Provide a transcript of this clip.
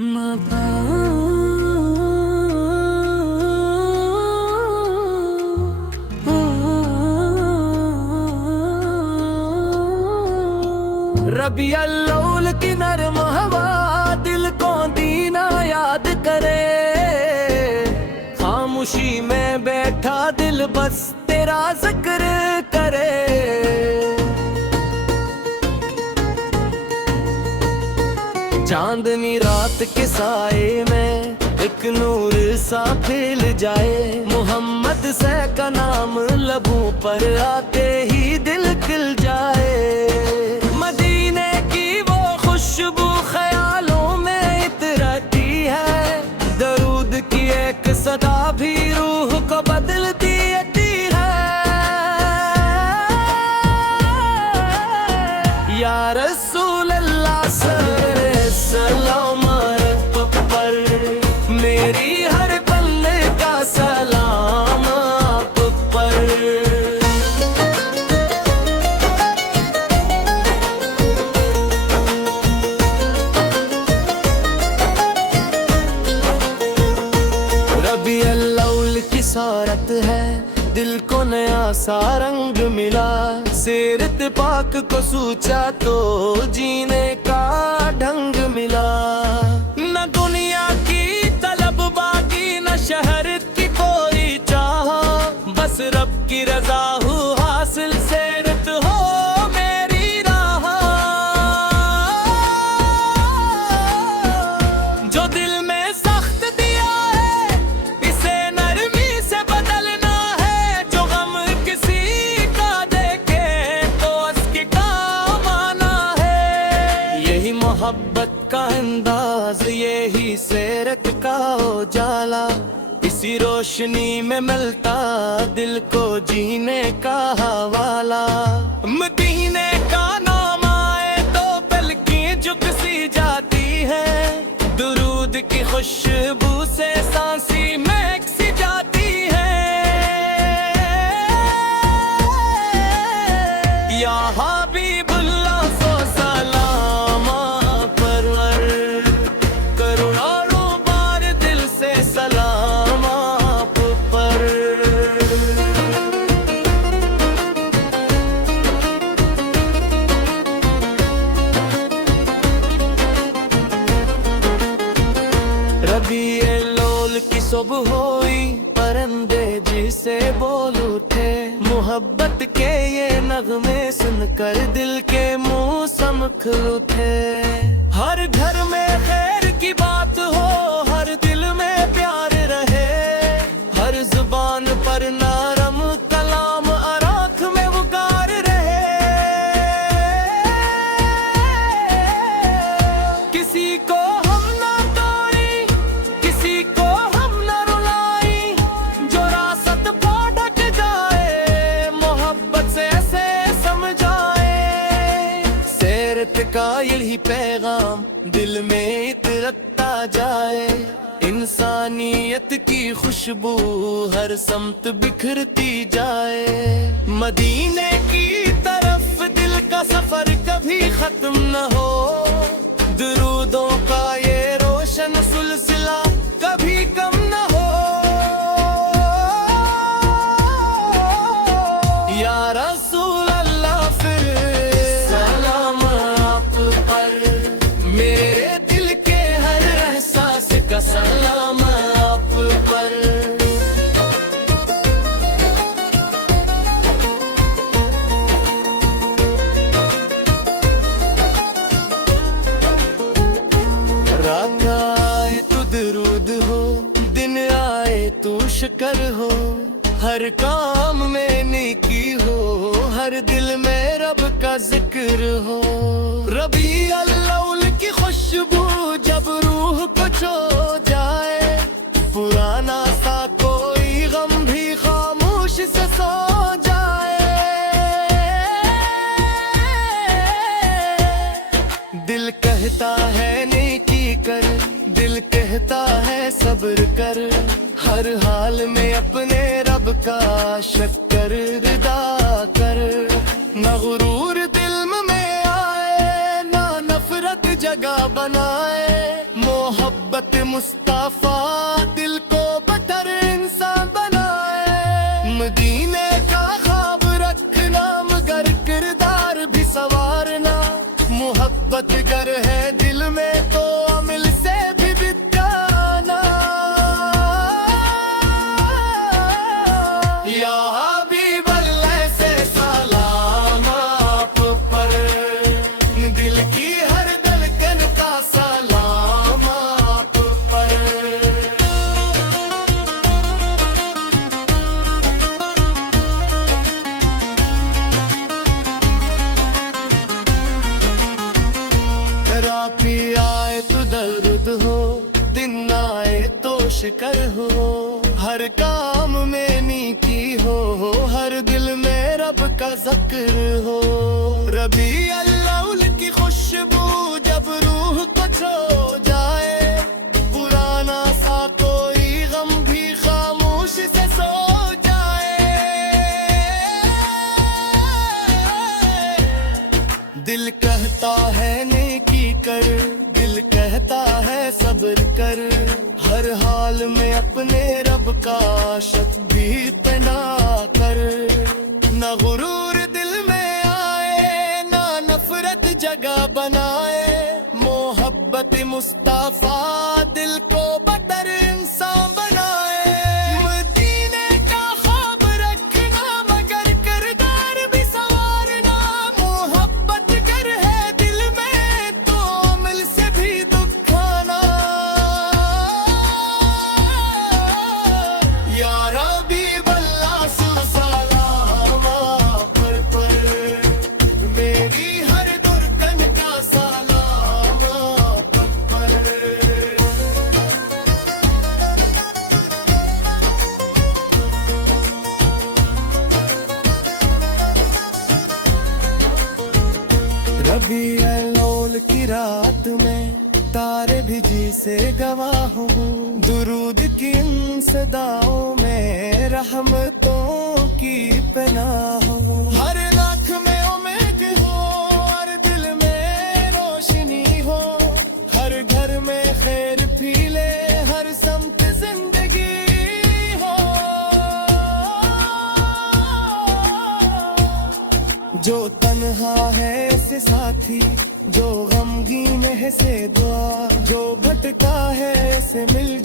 रबी अल्लौल की नरम हवा दिल को दीना याद करे। खामोशी में बैठा दिल बस तेरा जिक्र करे। चांदनी रात के साए में एक नूर सा फैल जाए। मोहम्मद से का नाम लबों पर आते ही दिल खिल जाए। मदीने की वो खुशबू ख्यालों में इतरती है। दरूद की एक सदा भी रूह को बदलती है। या रसूल अल्लाह सलाम पर मेरी हर पल का सलाम आप पर। रबी अल्लौल की सूरत है दिल को नया सा रंग मिला। सीरत पाक को सूचा तो जीने का ढंग मिला। न दुनिया की तलब बाकी न शहर की कोई चाह। बस रब की रजा हो हासिल सीरत हो मेरी राह। जो दिल में सख्त दिया है इसे नरमी से बदलना है। जो गम किसी का देखे तो उसके काम आना है। यही मोहब्बत का अंदाज यही सीरत का उजाला। इसी रोशनी में मिलता दिल को जीने का हवाला। मदीने का नाम आए तो पलकें झुक सी जाती है। दुरूद की खुशबू से सांसी महक सी जाती है। या हबीबुल्लाह सो सलाम परवर। करोड़ों बार दिल से सलाम आप पर। रबी अल्लौल की सुबह हुई परिंदे जिसे बोल उठे। मोहब्बत के ये नगमे सुनकर दिल के मुंह समख उठे। हर घर में खैर की बात हो हर दिल में प्यार रहे। हर जुबान पर नरम कलाम आँख में उगार रहे। किसी को हम ना तोड़ी किसी को हम ना रुलाई। जो रासत फाटक जाए मोहब्बत से ऐसे समझाए। सीरत का यही पैगाम दिल में इतरता जाए। इंसानियत की खुशबू हर समत बिखरती जाए। मदीने की तरफ दिल का सफर कभी खत्म न हो। दुरूदों का ये रोशन सिलसिला कभी कम न हो। या रसूल अल्लाह फिर सलाम आप पर। मेरे दिल के हर एहसास का सलाम आप पर। रात आए तो दरूद हो दिन आए तो शुक्र हो। हर काम में नेकी हो हर दिल में रब का जिक्र हो। रबी अल्लौल की खुशबू जब रूह को छो जाए। पुराना सा कोई गम भी खामोश से सो जाए। दिल कहता है नेकी कर दिल कहता है सब्र कर। हर हाल में अपने रब का शक्र रिदा कर। न गुरूर दिल में आए ना नफरत जगह बनाए। मोहब्बत मोहब्बत मुस्तफा दिल को बटर इंसान बनाए। मदीने का ख्वाब रखना मगर किरदार भी संवारना। मोहब्बत गर है दिल में तो अमल से भी बिताना। या हबीब अल्लाह से सलाम आप पर, दिल की हर धड़कन का सलाम आप पर। रात आए तो दर्द हो, दिन आए तो शिकर हो। हर काम में नीकी हो, हर दिल में रब का जिक्र हो। रबी अल्लाह की खुशबू जब रूह को छो जाए। पुराना सा कोई गम भी खामोश से सो जाए। दिल कहता है नेकी कर, दिल कहता है सब्र कर। हर हाल में अपने रब का शक भी पना कर। न गुरूर दिल में आए, ना नफरत जगह बनाए। मोहब्बत मुस्तफा दिल को बटर इंसान बनाए। मदीने का ख्वाब रखना मगर किरदार भी संवारना। मोहब्बत गर है दिल में तो अमल से भी दुखाना। या हबीब अल्लाह सलाम आप पर, मेरी हर धड़कन का सलाम आप पर। रबी अल्लौल की रात में तारे भी जी से गवाह हूँ। दुरूद की इन सदाओं में रहमतों की पनाह हूँ। हर लाख में उम्मीद हो, हर दिल में रोशनी हो। हर घर में खैर फीले, हर समत जिंदगी हो। जो तन्हा है से साथी, जो गमगीन है से दुआ। जो भटका है से मिल